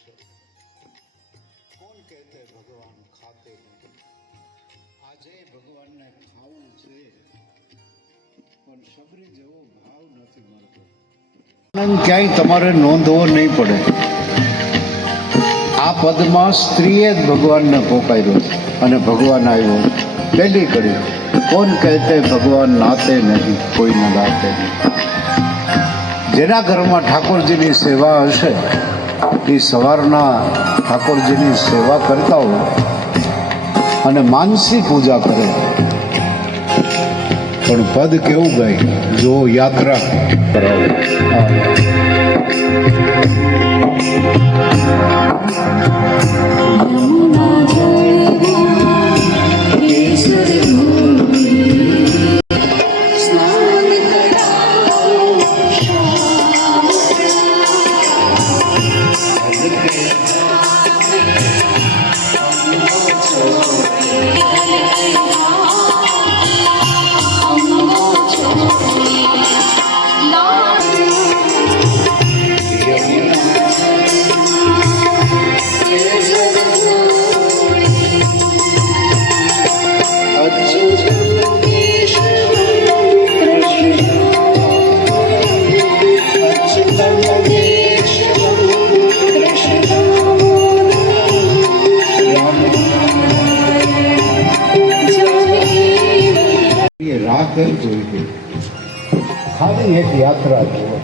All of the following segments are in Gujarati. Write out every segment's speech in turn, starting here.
છે। કોણ કહેતે ભગવાન ખાતે નહીં, આજે ભગવાનને ખાવું છે પણ સબરી જેવો ભાવ નથી મળતો। આનંદ ક્યાંય તમારે નોંધવો નહીં પડે। આ પદમાં સ્ત્રીએ જ ભગવાનને પોકાર્યો અને ભગવાન આવ્યો। પહેલી કડી કોણ કહેતે ભગવાન નાતે નહીં, કોઈ ન ગાતે નહીં। જેના ઘરમાં ઠાકોરજીની સેવા હશે એ સવારના ઠાકોરજીની સેવા કરતા હોય અને માનસી પૂજા કરે, પણ પદ કેવું ગાય જો યાત્રા કરાવો। ખાલી એક યાત્રા જુઓ।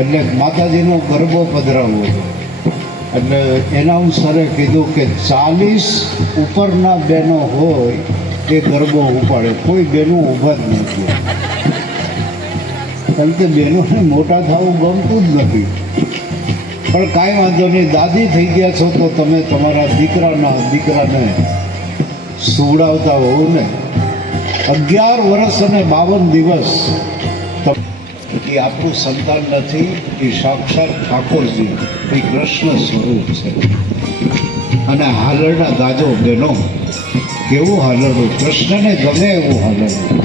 એટલે માતાજીનો ગરબો પધરાવવો એટલે એનાઉન્સરે કીધું કે 40 ઉપરના બહેનો હોય એ ગરબો ઉપાડે, કોઈ બહેનો ઊભા જ નથી, કારણ કે બહેનોને મોટા થવું ગમતું જ નથી। પણ કાંઈ વાંધો નહીં, દાદી થઈ ગયા છો તો તમે તમારા દીકરાને સુવડાવતા હોવ ને। 11 વર્ષ અને 52 દિવસ એ આપણું સંતાન નથી, એ સાક્ષાત ઠાકોરજી, એ કૃષ્ણ સ્વરૂપ છે। અને હાલરડા ગાજો બહેનો, કેવું હાલરડું, કૃષ્ણને ગમે એવું હાલરડું।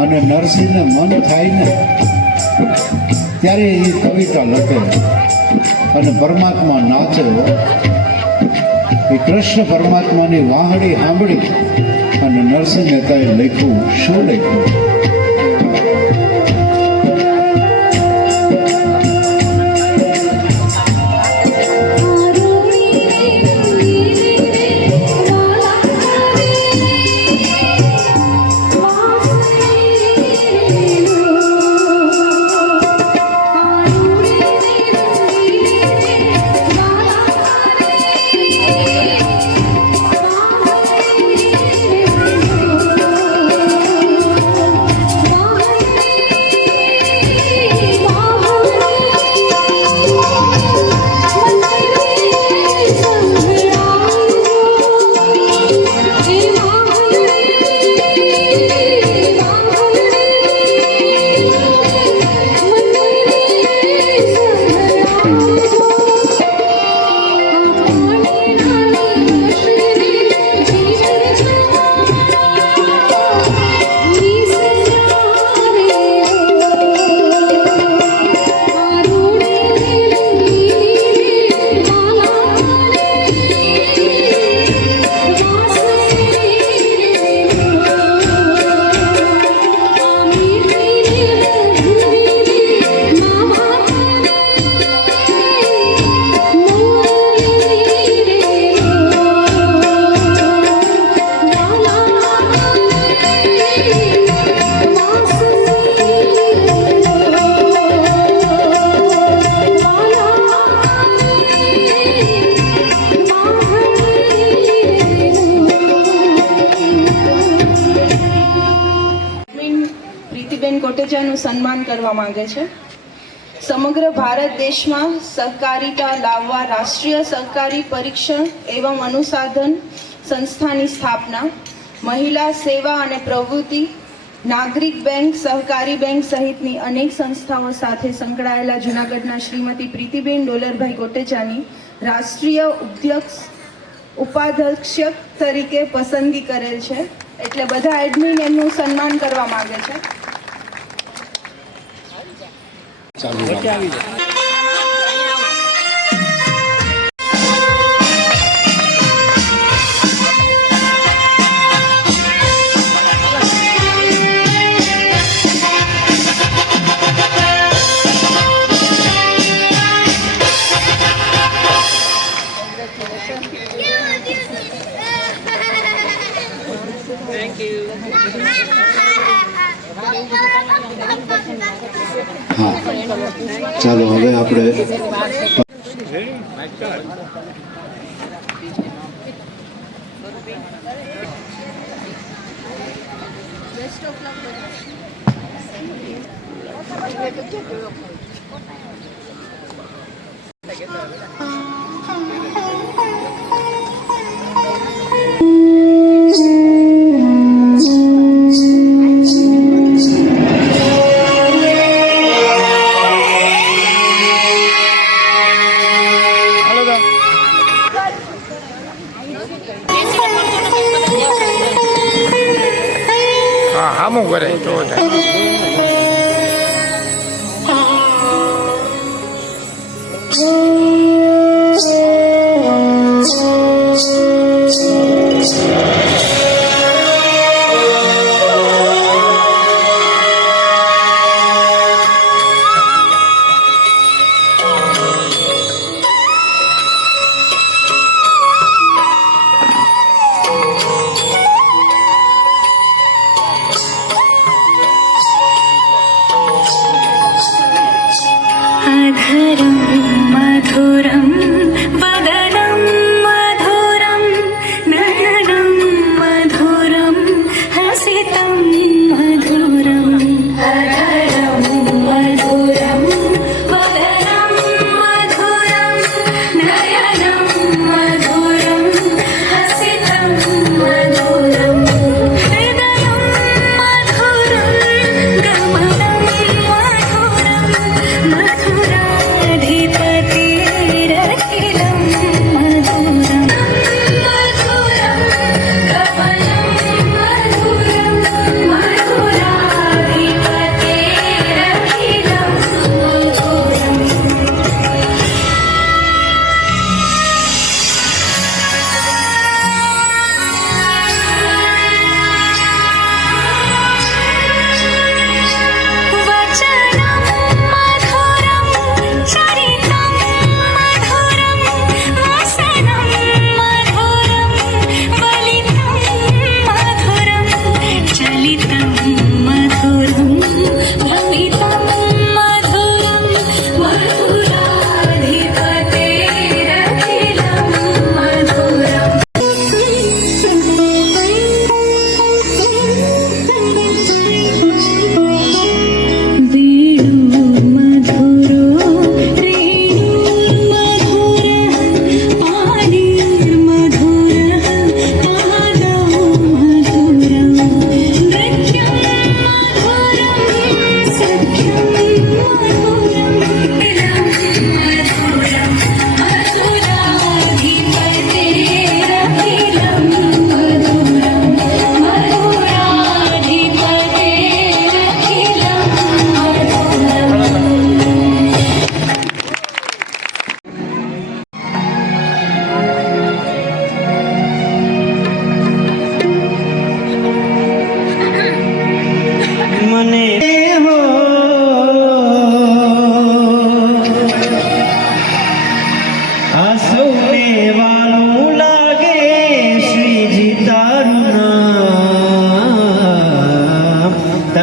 અને નરસિંહને મન થાય ને ત્યારે એ કવિતા લખે અને પરમાત્મા નાચે. એ કૃષ્ણ પરમાત્માની વાહડી સાંભળી અને નરસિંહ મહેતાએ લખ્યું. શું લખ્યું? કોટેચાનું સન્માન કરવા માંગે છે. સમગ્ર ભારત દેશમાં સહકારિતા લાવવા રાષ્ટ્રીય સહકારી પરીક્ષણ એવં અનુસાધન સંસ્થાની સ્થાપના, મહિલા સેવા અને પ્રવૃત્તિ, નાગરિક બેંક, સહકારી બેંક સહિતની અનેક સંસ્થાઓ સાથે સંકળાયેલા જૂનાગઢના શ્રીમતી પ્રીતિબેન ડોલરભાઈ કોટેચાની રાષ્ટ્રીય ઉપાધ્યક્ષ તરીકે પસંદગી કરેલ છે. એટલે બધા એડમિન એમનું સન્માન કરવા માંગે છે. Thank you. હા, ચાલો હવે આપણે હામું કરે તો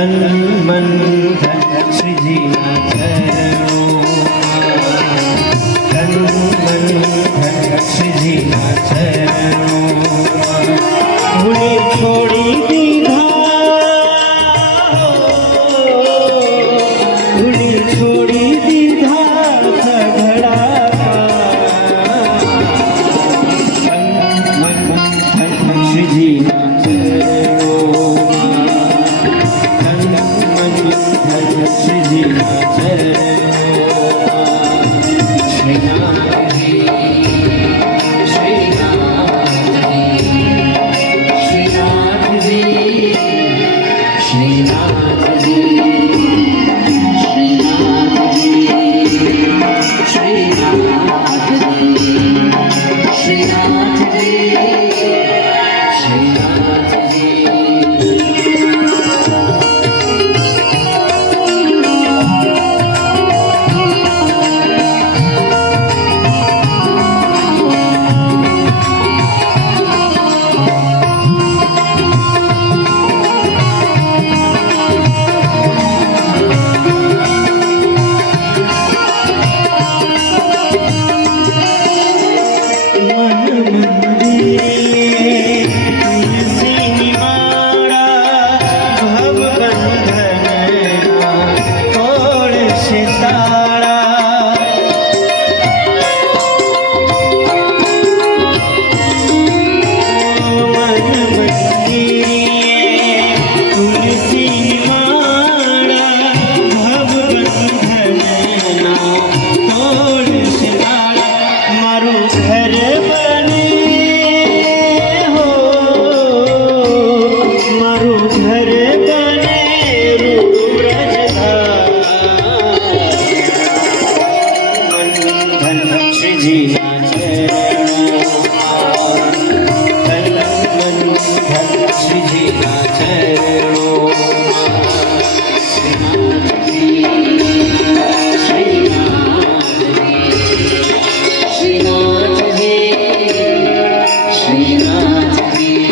તન મન ધન શ્રીજીના ચરણોમાં, તન મન ધન શ્રીજીના ચરણોમાં ભૂલી છોડી દીધા, ભૂલી છોડી દીધા સઘળા શ્રીજીના ચરણોમાં, તન મન ધન શ્રીજીના ચરણોમાં. શ્રીનાથજી,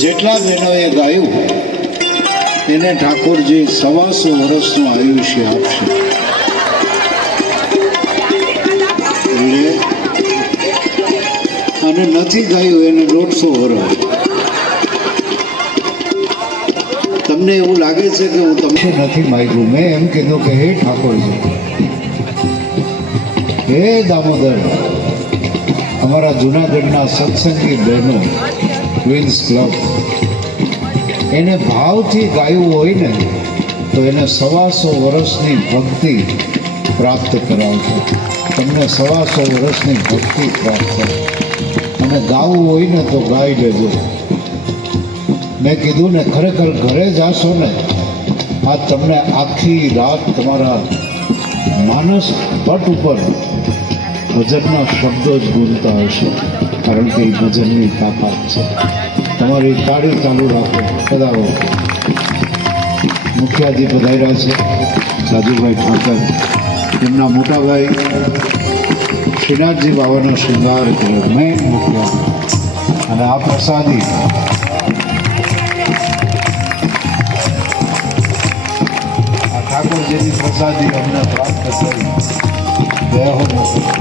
જેટલા બહેનોએ ગાયું એને ઠાકોરજી 125 વર્ષનું આયુષ્ય આપશે. એટલે અને નથી ગાયું એને 150 વર્ષ. તમને એવું લાગે છે કે હું તમને નથી માગ્યું, મેં એમ કીધું કે હે ઠાકોરજી, હે દામોદર, અમારા જૂનાગઢના સત્સંગી બહેનો ક્વીન્સ ક્લબ એને ભાવથી ગાયું હોય ને તો એને 125 વર્ષની ભક્તિ પ્રાપ્ત કરાવશે. તમને 125 વર્ષની ભક્તિ પ્રાપ્ત થાય. અને ગાવું હોય ને તો ગાઈ લેજો. મેં કીધું ને, ખરેખર ઘરે જાશો ને આ તમને આખી રાત તમારા માનસ પટ ઉપર ભજનના શબ્દો જ ગુંજતા હશે, કારણ કે એ ભજનની તાકાત છે. તમારી તાળી ચાલુ રાખો. પધારો. મુખ્યાજી પધાર્યા છે રાજુભાઈ ઠાકર, એમના મોટાભાઈ શ્રીનાથજી બાબાનો શૃંગાર કર્યો, મેં મુખ્ય. અને આ પ્રસાદી આ ઠાકોરજીની પ્રસાદી અમને પ્રાપ્ત કરી. જય હો મોટા.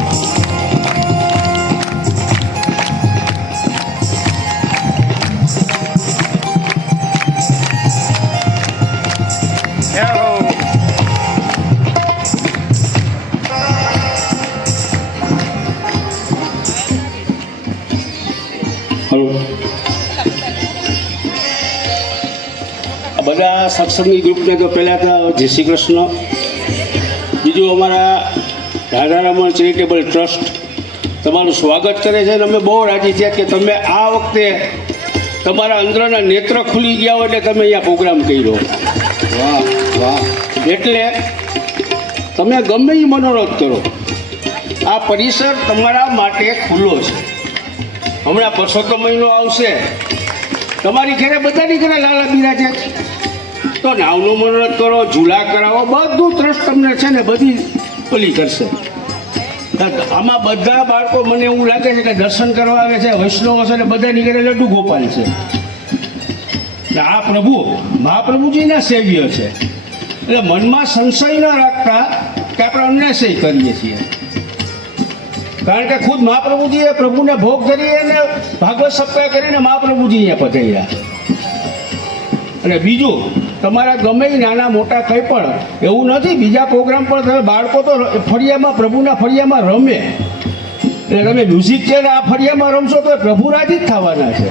હલો, આ બધા સત્સંગી ગ્રુપને તો પહેલાં તો જય શ્રી કૃષ્ણ. બીજું અમારા રાધારમણ ચેરિટેબલ ટ્રસ્ટ તમારું સ્વાગત કરે છે અને અમે બહુ રાજી છીએ કે તમે આ વખતે તમારા અંદરના નેત્ર ખુલી ગયા હોય એટલે તમે અહીંયા પ્રોગ્રામ કર્યો. વાહ વાહ. એટલે તમે ગમે એ મનોરથ કરો, આ પરિસર તમારા માટે ખુલ્લો છે. હમણાં પરસોત્તમ મહિનો આવશે, તમારી ઘરે બધાની ઘરે લાલા બિરાજે છે, તો નાવનું મનોરથ કરો, ઝૂલા કરાવો, બધું ટ્રસ્ટ તમને છે ને બધી ઓલી કરશે. આમાં બધા બાળકો મને એવું લાગે છે કે દર્શન કરવા આવે છે, વૈષ્ણવ છે ને બધાની ઘરે લડ્ડુ ગોપાલ છે. આ પ્રભુ મહાપ્રભુજીના સેવ્ય છે. એટલે મનમાં સંશય ન રાખતા કે આપણે અન્યાય કરીએ છીએ, કારણ કે ખુદ મહાપ્રભુજીએ પ્રભુને ભોગ ધરી અને ભાગવત સપ્તાહ કરીને મહાપ્રભુજી અહીંયા પધાર્યા. અને બીજું, તમારા ગમે એ નાના મોટા કંઈ પણ એવું નથી, બીજા પ્રોગ્રામ પણ તમે બાળકો તો ફળિયામાં પ્રભુના ફળિયામાં રમે, એટલે તમે મ્યુઝિક છે ને આ ફળિયામાં રમશો તો પ્રભુ રાજી જ થવાના છે.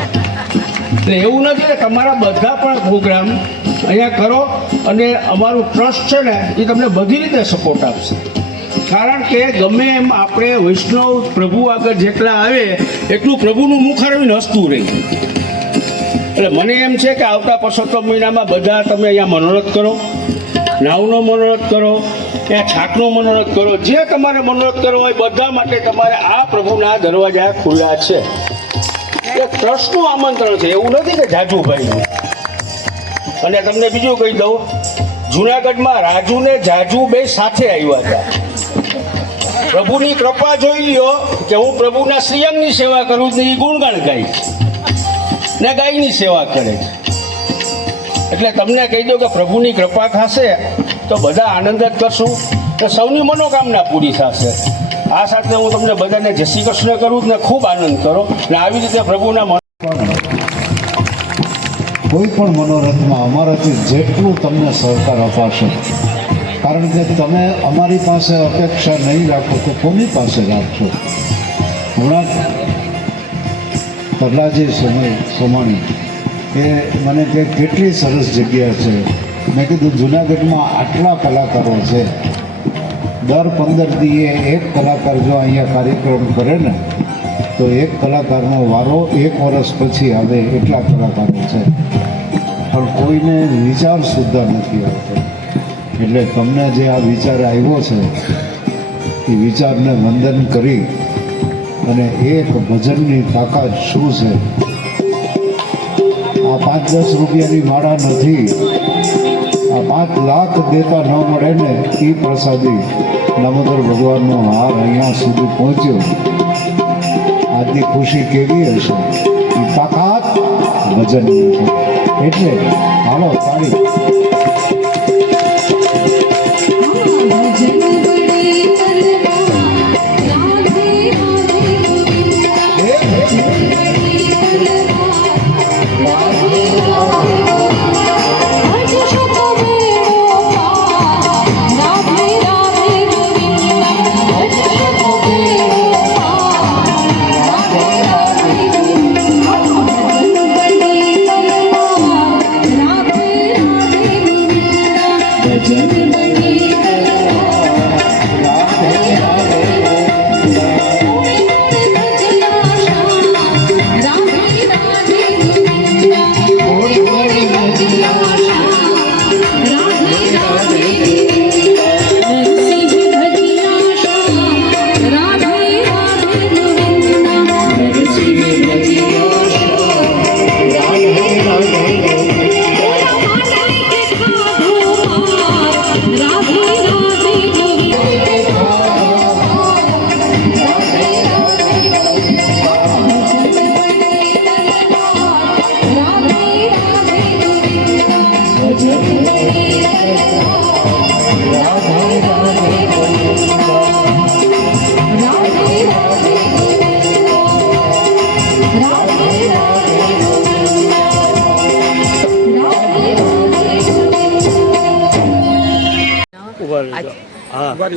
એટલે એવું નથી કે તમારા બધા પણ પ્રોગ્રામ અહીંયા કરો, અને અમારું ટ્રસ્ટ છે ને એ તમને બધી રીતે સપોર્ટ આપશે. કારણ કે ગમે એમ આપણે વૈષ્ણવ પ્રભુ આગળ જેટલા આવે એટલું પ્રભુનું મુખ હરવીને હસતું રહે. એટલે મને એમ છે કે આવતા પરસોત્તમ મહિનામાં બધા તમે અહીંયા મનોરથ કરો, નાવનો મનોરથ કરો, ત્યાં છાકનો મનોરથ કરો, જે તમારે મનોરથ કરવો હોય બધા માટે તમારે આ પ્રભુના દરવાજા ખુલ્લા છે. એ ટ્રસ્ટનું આમંત્રણ છે, એવું નથી કે જાજુભાઈનું. અને તમને બીજું કહી દઉં, જુનાગઢમાં રાજુ ને જાજુ બે સાથે આવ્યા હતા. પ્રભુની કૃપા જોઈ લ્યો કે હું પ્રભુના શ્રીઅંગની સેવા કરું છું, એ ગુણગાન ગાય છે ને ગાયની સેવા કરે છે. એટલે તમને કહી દઉં કે પ્રભુની કૃપા થશે તો બધા આનંદ જ કરશું, તો સૌની મનોકામના પૂરી થશે. આ સાથે હું તમને બધાને જય શ્રી કૃષ્ણ કરું ને ખૂબ આનંદ કરો ને આવી રીતે પ્રભુના કોઈ પણ મનોરથમાં અમારાથી જેટલું તમને સહકાર અપાશે, કારણ કે તમે અમારી પાસે અપેક્ષા નહીં રાખો તો કોની પાસે રાખશો. હમણાં પ્રહલાદજી સોમાણી એ મને કે કેટલી સરસ જગ્યા છે. મેં કીધું જુનાગઢમાં આટલા કલાકારો છે, દર 15 દીએ એક કલાકાર જો અહીંયા કાર્યક્રમ કરે ને તો એક કલાકારનો વારો 1 વર્ષ પછી આવે, એટલા કલાકારો છે. પણ કોઈને વિચાર સુદ્ધા નથી આવતો. એટલે તમને જે આ વિચાર આવ્યો છે એ વિચારને વંદન કરી અને એક ભજનની તાકાત શું છે. આ 5-10 રૂપિયાની માળા નથી, આ 5 લાખ દેતા ન મળે ને એ પ્રસાદી દામોદર ભગવાનનો હાર અહીંયા સુધી પહોંચ્યો, આજની ખુશી કેવી હશે એ તાકાત વજન એટલે હાલો તાળી.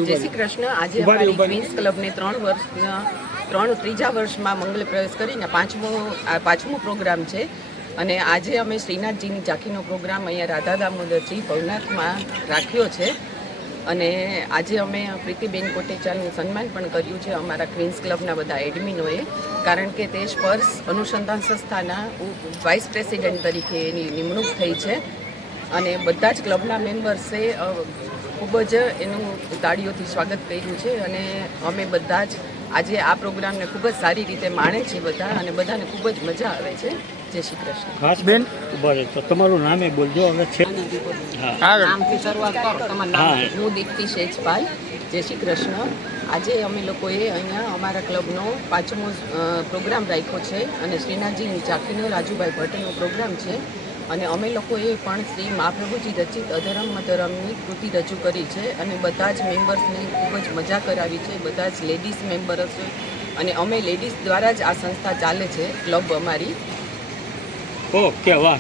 જય શ્રી કૃષ્ણ. આજે અમારી ક્વીન્સ ક્લબને 3 વર્ષમાં મંગલ પ્રવેશ કરીને પાંચમો પ્રોગ્રામ છે. અને આજે અમે શ્રીનાથજીની ઝાંખીનો પ્રોગ્રામ અહીંયા રાધા દામોદરજી ભવનાથમાં રાખ્યો છે. અને આજે અમે પ્રીતિબેન કોટેચાનું સન્માન પણ કર્યું છે અમારા ક્વીન્સ ક્લબના બધા એડમિનોએ, કારણ કે તે સ્પર્શ અનુસંધાન સંસ્થાના વાઇસ પ્રેસિડેન્ટ તરીકે એની નિમણૂક થઈ છે. અને બધા જ ક્લબના મેમ્બર્સે ખૂબ જ એનું તાળીઓથી સ્વાગત કર્યું છે. અને અમે બધા જ આજે આ પ્રોગ્રામને ખૂબ જ સારી રીતે માણે છે બધા, અને બધાને ખૂબ જ મજા આવે છે. જય શ્રી કૃષ્ણ. ખાસ બેન ઉભા રહે તો તમારું નામે બોલજો હવે છે. નામથી શરૂઆત કરો. તમારું નામ? હું દીપ્તિ શેજપાલ. જય શ્રી કૃષ્ણ. આજે અમે લોકોએ અહીંયા અમારા ક્લબનો 5મો પ્રોગ્રામ રાખ્યો છે. અને શ્રીનાથજીની ઝાંખીનો રાજુભાઈ ભટ્ટનો પ્રોગ્રામ છે. અને અમે લોકોએ પણ શ્રી મહાપ્રભુજી રચિત અધરમ મધરમની કૃતિ રજૂ કરી છે. અને બધા જ મેમ્બર્સને ખૂબ જ મજા કરાવી છે. બધા જ લેડીઝ મેમ્બર્સ છે. અને અમે લેડીઝ દ્વારા જ આ સંસ્થા ચાલે છે, ક્લબ અમારી. ઓકે, વાહ.